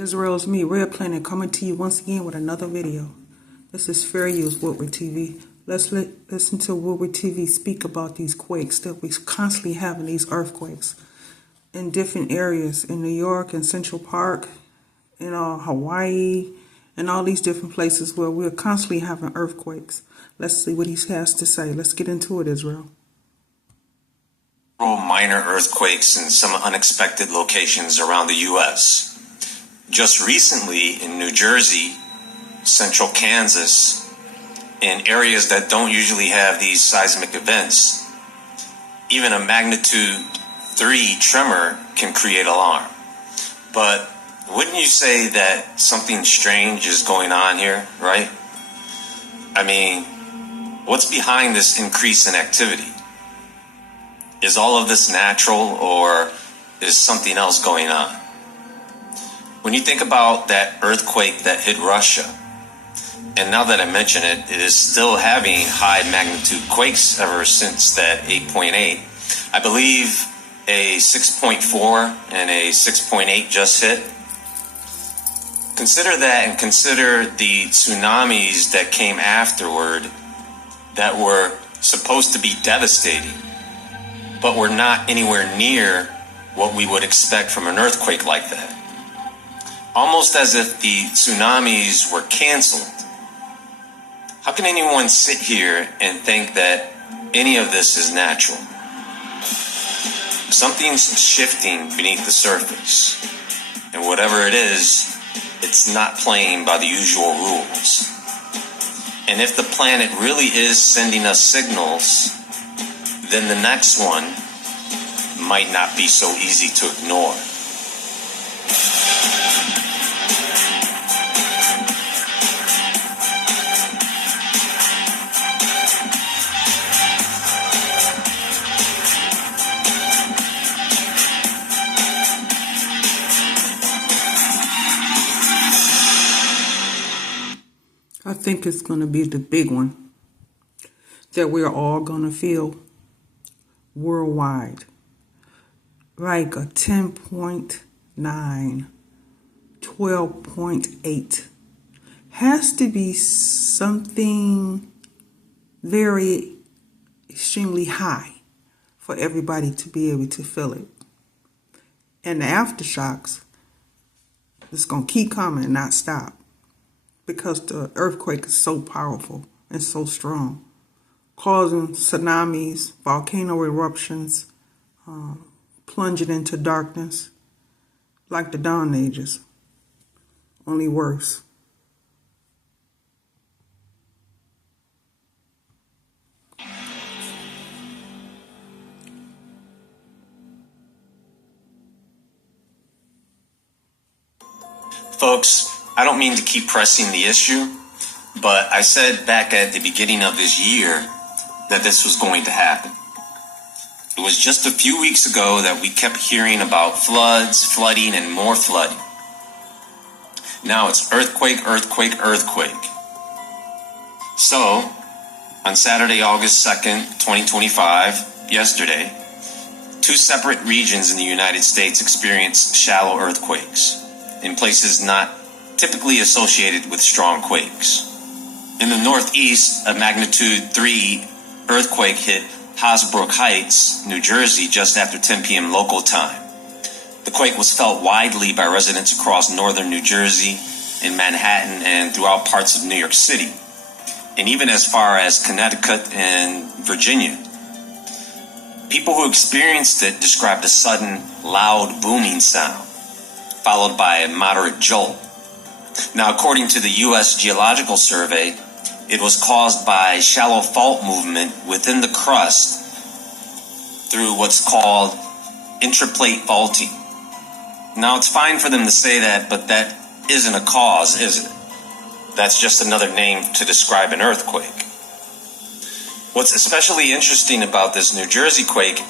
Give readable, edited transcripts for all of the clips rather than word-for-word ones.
Israel's me, Red Planet, coming to you once again with another video. This is Fair Use Woodward TV. Let's listen to Woodward TV speak about these quakes that we constantly having, these earthquakes in different areas in New York and Central Park, in Hawaii, and all these different places where we're constantly having earthquakes. Let's see what he has to say. Let's get into it, Israel. Minor earthquakes in some unexpected locations around the U.S. Just recently in New Jersey, central Kansas, in areas that don't usually have these seismic events, even a magnitude 3 tremor can create alarm. But wouldn't you say that something strange is going on here, right? I mean, what's behind this increase in activity? Is all of this natural, or is something else going on? When you think about that earthquake that hit Russia, and now that I mention it, it is still having high magnitude quakes ever since that 8.8. I believe a 6.4 and a 6.8 just hit. Consider that, and consider the tsunamis that came afterward that were supposed to be devastating, but were not anywhere near what we would expect from an earthquake like that. Almost as if the tsunamis were canceled. How can anyone sit here and think that any of this is natural? Something's shifting beneath the surface, and whatever it is, it's not playing by the usual rules. And if the planet really is sending us signals, then the next one might not be so easy to ignore. I think it's going to be the big one that we're all going to feel worldwide. Like a 10.9, 12.8. Has to be something very extremely high for everybody to be able to feel it. And the aftershocks, it's going to keep coming and not stop, because the earthquake is so powerful and so strong, causing tsunamis, volcano eruptions, plunging into darkness, like the Dawn Ages, only worse. Folks, I don't mean to keep pressing the issue, but I said back at the beginning of this year that this was going to happen. It was just a few weeks ago that we kept hearing about floods, flooding, and more flooding. Now it's earthquake, earthquake, earthquake. So, on Saturday, August 2nd, 2025, yesterday, 2 separate regions in the United States experienced shallow earthquakes in places not typically associated with strong quakes. In the Northeast, a magnitude 3 earthquake hit Hasbrook Heights, New Jersey, just after 10 p.m. local time. The quake was felt widely by residents across northern New Jersey, in Manhattan, and throughout parts of New York City, and even as far as Connecticut and Virginia. People who experienced it described a sudden, loud booming sound, followed by a moderate jolt. Now, according to the U.S. Geological Survey, it was caused by shallow fault movement within the crust through what's called intraplate faulting. Now, it's fine for them to say that, but that isn't a cause, is it? That's just another name to describe an earthquake. What's especially interesting about this New Jersey quake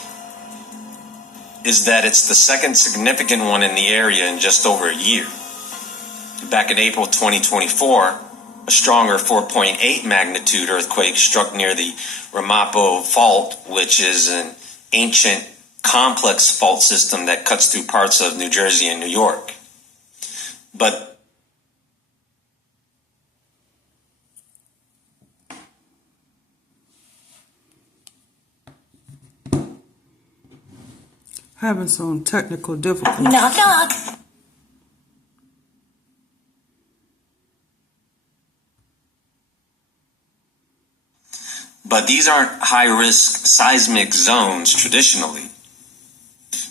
is that it's the second significant one in the area in just over a year. Back in April 2024, a stronger 4.8 magnitude earthquake struck near the Ramapo Fault, which is an ancient complex fault system that cuts through parts of New Jersey and New York. But Having some technical difficulties. Knock, knock. But these aren't high-risk seismic zones traditionally.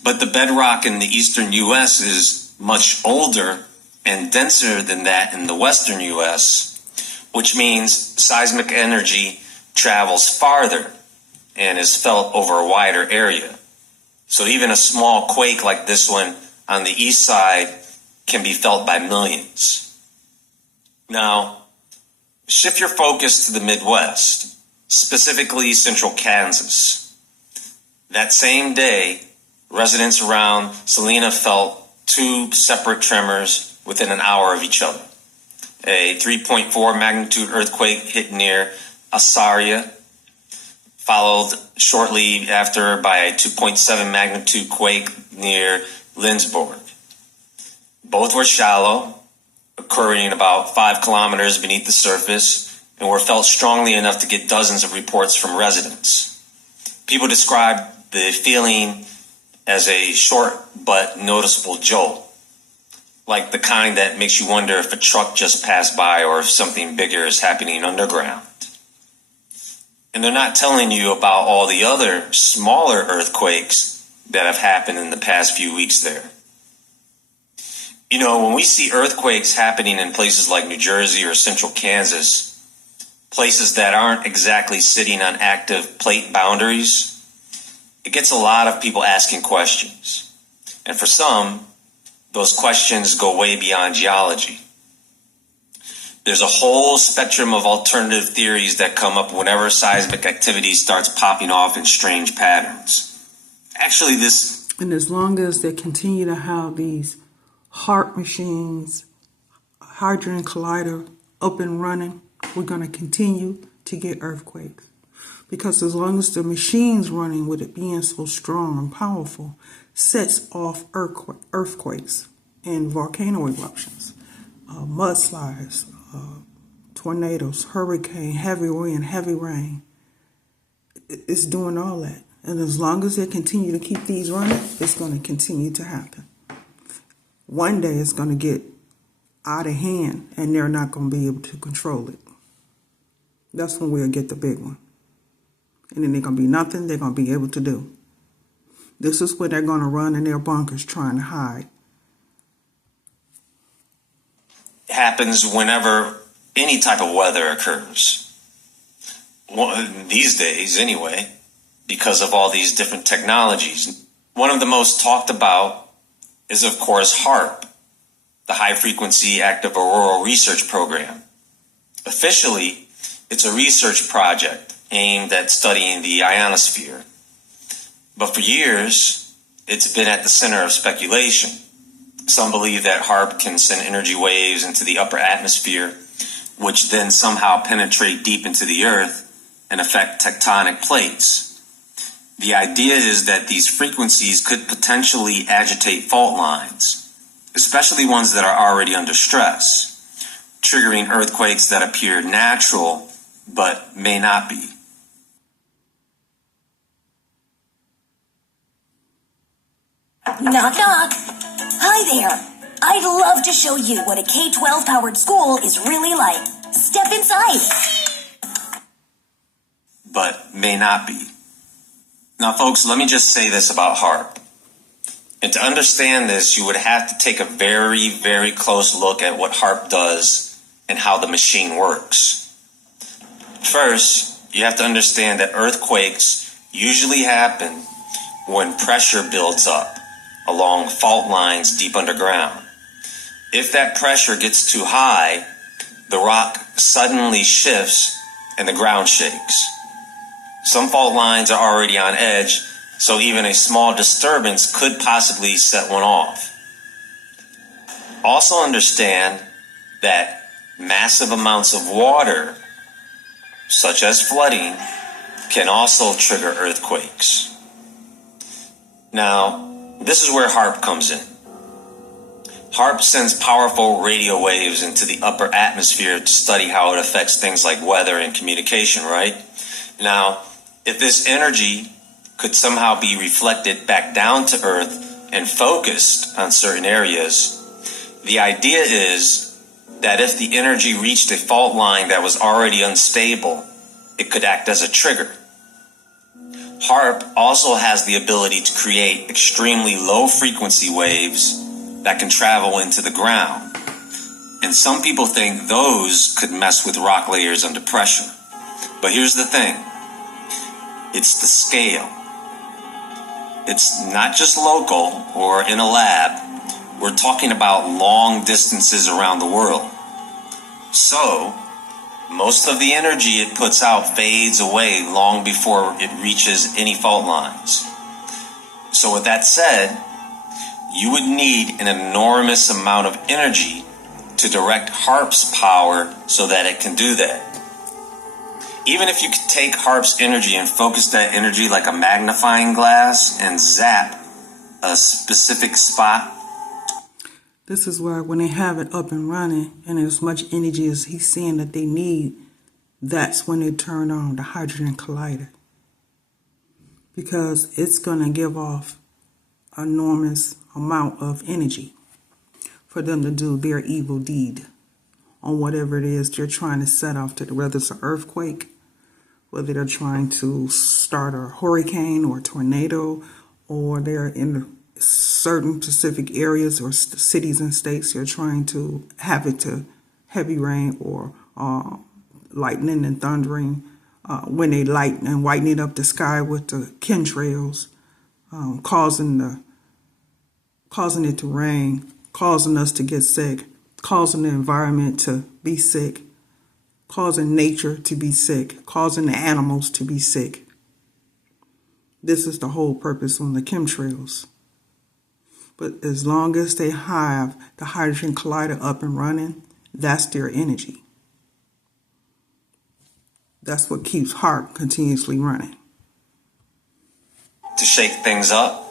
But the bedrock in the eastern U.S. is much older and denser than that in the western U.S., which means seismic energy travels farther and is felt over a wider area. So even a small quake like this one on the east side can be felt by millions. Now, shift your focus to the Midwest, specifically central Kansas. That same day, residents around Salina felt two separate tremors within an hour of each other. A 3.4 magnitude earthquake hit near Asaria, followed shortly after by a 2.7 magnitude quake near Lindsborg. Both were shallow, occurring about 5 kilometers beneath the surface, and were felt strongly enough to get dozens of reports from residents. People described the feeling as a short but noticeable jolt, like the kind that makes you wonder if a truck just passed by or if something bigger is happening underground. And they're not telling you about all the other smaller earthquakes that have happened in the past few weeks there. You know, when we see earthquakes happening in places like New Jersey or central Kansas, places that aren't exactly sitting on active plate boundaries, it gets a lot of people asking questions. And for some, those questions go way beyond geology. There's a whole spectrum of alternative theories that come up whenever seismic activity starts popping off in strange patterns. Actually, And as long as they continue to have these Harp machines, Hadron Collider up and running, we're going to continue to get earthquakes. Because as long as the machine's running, with it being so strong and powerful, sets off earthquakes and volcano eruptions, mudslides, tornadoes, hurricane, heavy wind, heavy rain. It's doing all that. And as long as they continue to keep these running, it's going to continue to happen. One day it's going to get out of hand and they're not going to be able to control it. That's when we'll get the big one. And then there's going to be nothing they're going to be able to do. This is where they're going to run in their bunkers trying to hide. happens whenever any type of weather occurs. These days, anyway, because of all these different technologies. One of the most talked about is, of course, Harp, the High Frequency Active Auroral Research Program. Officially, it's a research project aimed at studying the ionosphere. But for years, it's been at the center of speculation. Some believe that HARP can send energy waves into the upper atmosphere, which then somehow penetrate deep into the Earth and affect tectonic plates. The idea is that these frequencies could potentially agitate fault lines, especially ones that are already under stress, triggering earthquakes that appear natural but may not be. Knock, knock. Hi there. I'd love to show you what a K-12 powered school is really like. Step inside. But may not be. Now, folks, let me just say this about HARP. And to understand this, you would have to take a very, very close look at what HARP does and how the machine works. First, you have to understand that earthquakes usually happen when pressure builds up along fault lines deep underground. If that pressure gets too high, the rock suddenly shifts and the ground shakes. Some fault lines are already on edge, so even a small disturbance could possibly set one off. Also understand that massive amounts of water, such as flooding, can also trigger earthquakes. Now, this is where HARP comes in. HARP sends powerful radio waves into the upper atmosphere to study how it affects things like weather and communication, right? Now, if this energy could somehow be reflected back down to Earth and focused on certain areas, the idea is that if the energy reached a fault line that was already unstable, it could act as a trigger. HARP also has the ability to create extremely low frequency waves that can travel into the ground. And some people think those could mess with rock layers under pressure. But here's the thing. It's the scale. It's not just local or in a lab. We're talking about long distances around the world. So, most of the energy it puts out fades away long before it reaches any fault lines. So with that said, you would need an enormous amount of energy to direct HARP's power so that it can do that. Even if you could take HARP's energy and focus that energy like a magnifying glass and zap a specific spot. This is why when they have it up and running and as much energy as he's saying that they need, that's when they turn on the hydrogen collider. Because it's going to give off an enormous amount of energy for them to do their evil deed on whatever it is they're trying to set off to, whether it's an earthquake, whether they're trying to start a hurricane or a tornado, or they're in certain specific areas or cities and states, they're trying to have it to heavy rain or lightning and thundering, when they light and whitening up the sky with the chemtrails, causing it to rain, causing us to get sick, causing the environment to be sick, causing nature to be sick, causing the animals to be sick. This is the whole purpose on the chemtrails. But as long as they have the hydrogen collider up and running, that's their energy. That's what keeps HARP continuously running. To shake things up,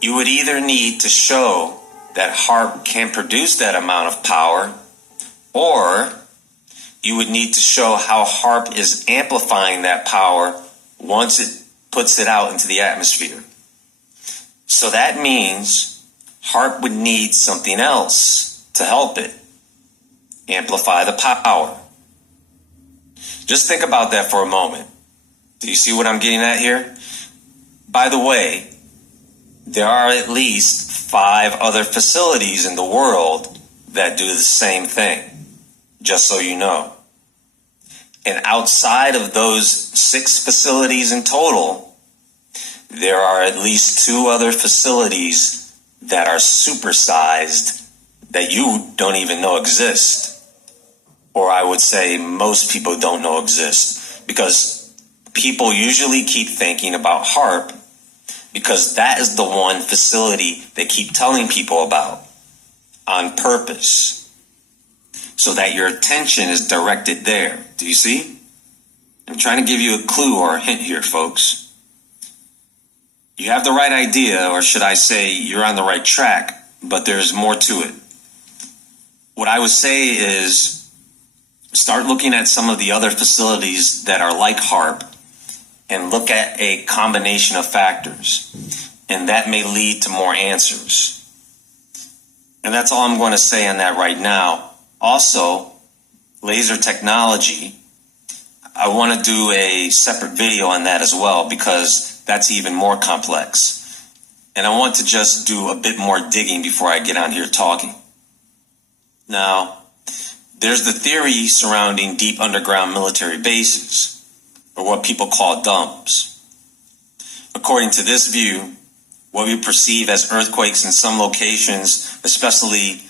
you would either need to show that HARP can produce that amount of power, or you would need to show how HARP is amplifying that power once it puts it out into the atmosphere. So that means HARP would need something else to help it amplify the power. Just think about that for a moment. Do you see what I'm getting at here? By the way, there are at least 5 other facilities in the world that do the same thing, just so you know. And outside of those 6 facilities in total, there are at least 2 other facilities that are supersized that you don't even know exist. Or I would say most people don't know exist, because people usually keep thinking about HARP because that is the one facility they keep telling people about on purpose, so that your attention is directed there. Do you see? I'm trying to give you a clue or a hint here, folks. You have the right idea, or should I say you're on the right track, but there's more to it. What I would say is start looking at some of the other facilities that are like HARP and look at a combination of factors, and that may lead to more answers. And that's all I'm going to say on that right now. Also, laser technology, I want to do a separate video on that as well, because that's even more complex. And I want to just do a bit more digging before I get on here talking. Now, there's the theory surrounding deep underground military bases, or what people call dumps. According to this view, what we perceive as earthquakes in some locations, especially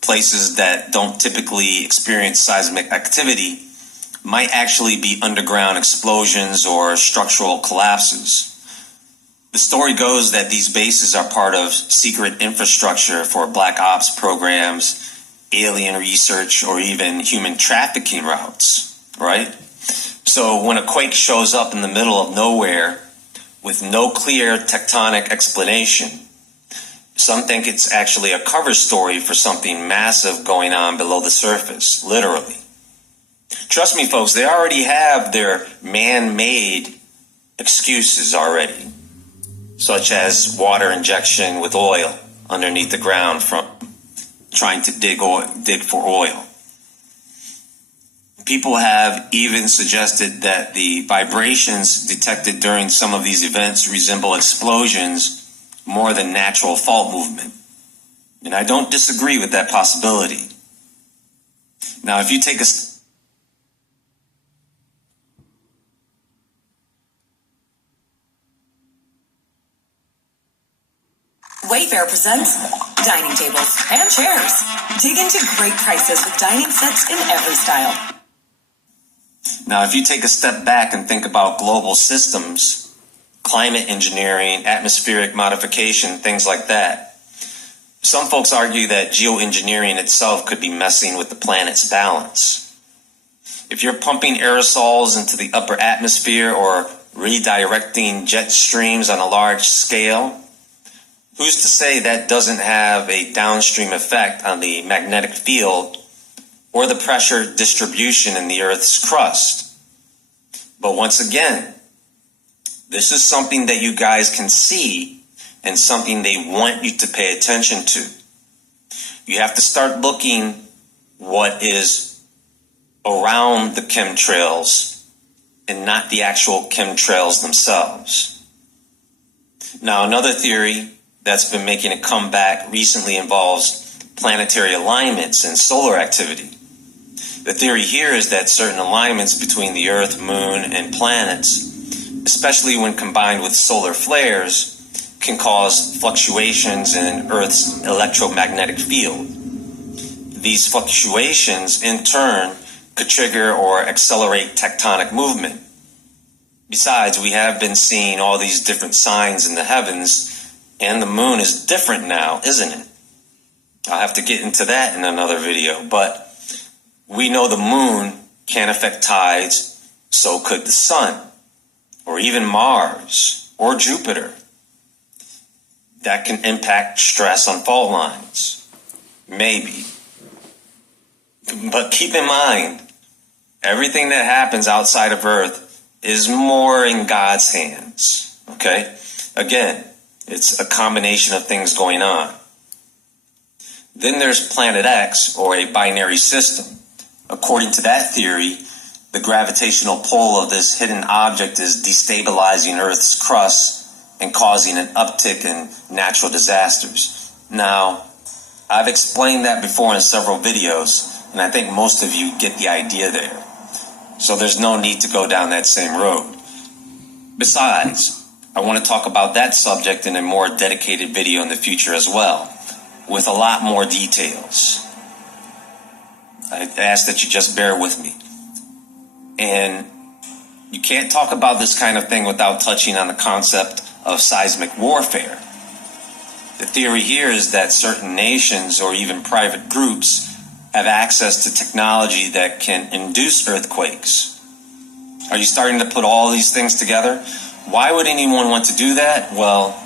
places that don't typically experience seismic activity, might actually be underground explosions or structural collapses. The story goes that these bases are part of secret infrastructure for black ops programs, alien research, or even human trafficking routes, right? So when a quake shows up in the middle of nowhere with no clear tectonic explanation, Some think it's actually a cover story for something massive going on below the surface, literally. Trust me, folks, they already have their man-made excuses already, such as water injection with oil underneath the ground from trying to dig for oil. People have even suggested that the vibrations detected during some of these events resemble explosions more than natural fault movement. And I don't disagree with that possibility. Now, if you take a Wayfair presents dining tables and chairs. Dig into great prices with dining sets in every style. Now, if you take a step back and think about global systems, climate engineering, atmospheric modification, things like that, some folks argue that geoengineering itself could be messing with the planet's balance. If you're pumping aerosols into the upper atmosphere or redirecting jet streams on a large scale, who's to say that doesn't have a downstream effect on the magnetic field or the pressure distribution in the Earth's crust? But once again, this is something that you guys can see and something they want you to pay attention to. You have to start looking what is around the chemtrails and not the actual chemtrails themselves. Now, another theory that's been making a comeback recently involves planetary alignments and solar activity. The theory here is that certain alignments between the Earth, Moon, and planets, especially when combined with solar flares, can cause fluctuations in Earth's electromagnetic field. These fluctuations, in turn, could trigger or accelerate tectonic movement. Besides, we have been seeing all these different signs in the heavens, and the moon is different now, isn't it? I'll have to get into that in another video, but we know the moon can affect tides, so could the sun, or even Mars, or Jupiter. That can impact stress on fault lines. Maybe. But keep in mind, everything that happens outside of Earth is more in God's hands, okay? Again, it's a combination of things going on. Then there's Planet X, or a binary system. According to that theory, the gravitational pull of this hidden object is destabilizing Earth's crust and causing an uptick in natural disasters. Now, I've explained that before in several videos, and I think most of you get the idea there. So there's no need to go down that same road. Besides, I want to talk about that subject in a more dedicated video in the future as well, with a lot more details. I ask that you just bear with me. And you can't talk about this kind of thing without touching on the concept of seismic warfare. The theory here is that certain nations or even private groups have access to technology that can induce earthquakes. Are you starting to put all these things together? Why would anyone want to do that? Well,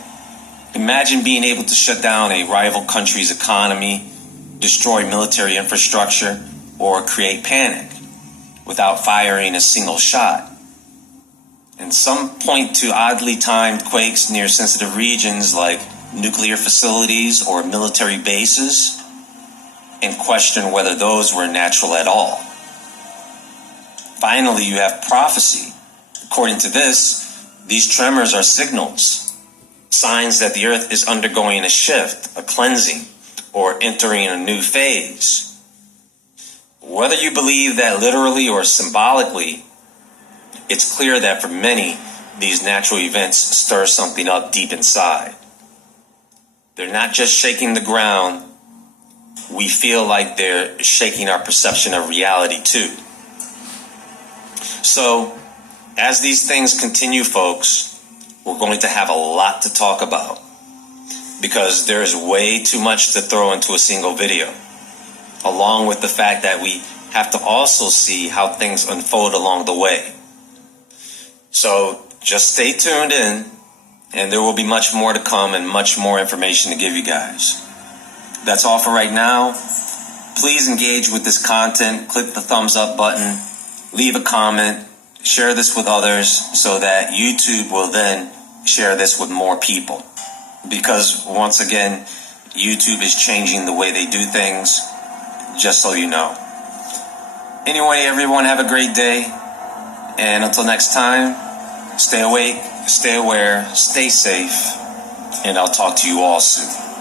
imagine being able to shut down a rival country's economy, destroy military infrastructure, or create panic without firing a single shot. And some point to oddly timed quakes near sensitive regions like nuclear facilities or military bases and question whether those were natural at all. Finally, you have prophecy. According to this, these tremors are signals, signs that the earth is undergoing a shift, a cleansing, or entering a new phase. Whether you believe that literally or symbolically, it's clear that for many, these natural events stir something up deep inside. They're not just shaking the ground. We feel like they're shaking our perception of reality too. So, as these things continue, folks, we're going to have a lot to talk about because there is way too much to throw into a single video, along with the fact that we have to also see how things unfold along the way. So just stay tuned in And there will be much more to come and much more information to give you guys. That's all for right now. Please engage with this content. Click the thumbs up button. Leave a comment. Share this with others so that YouTube will then share this with more people. Because once again, YouTube is changing the way they do things, just so you know. Anyway, everyone, have a great day. And until next time, stay awake, stay aware, stay safe, and I'll talk to you all soon.